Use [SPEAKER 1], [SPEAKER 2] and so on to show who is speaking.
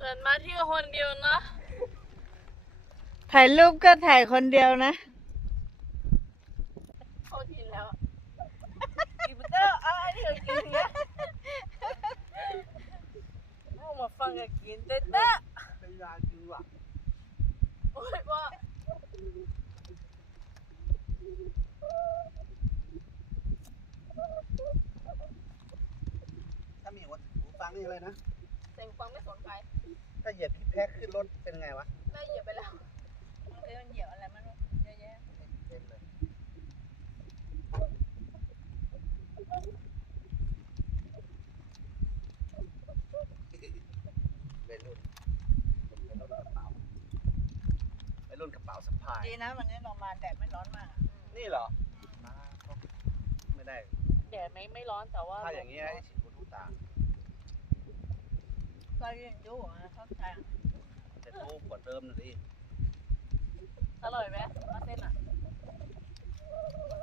[SPEAKER 1] เดินมาเที่ยวคนเดียวนะ
[SPEAKER 2] ถ่ายรูปก็ถ่ายคนเดียวนะ
[SPEAKER 1] เขากินแล้วกินเตอร์อะไรที่เรากินเนี้ยมาฟังกันกินเตอร์
[SPEAKER 3] เป็นยาจริงว่ะ
[SPEAKER 1] โอ้ยว่า
[SPEAKER 3] ถ้ามีหูฟังนี่อะไรนะ
[SPEAKER 1] เสียงฟังไม่สนใคร
[SPEAKER 3] ถ้าเหยียบที่แพ็คขึ้นรถเป็นไงวะ
[SPEAKER 1] ได้เหยียบไปแล้วมันเหยียบอะไรมันเยอะแยะ
[SPEAKER 3] เต็มเลยวัยรุ่นกระเป๋าวัยรุ่นกระเป๋าสะพาย
[SPEAKER 2] ดีนะวันนี้เรามาแดดไม่ร้อนมาก
[SPEAKER 3] นี่เหรอไม่ได้
[SPEAKER 1] แดดไม่ร้อนแต่ว่า
[SPEAKER 3] ถ้าอย่างนี้ให้ฉีดบนทุกตา
[SPEAKER 2] ก็ยังดูนะเข้าใจ
[SPEAKER 3] จะทูบกว่าเดิมเลย
[SPEAKER 1] อร่อยไหมมาเส้นอ่ะ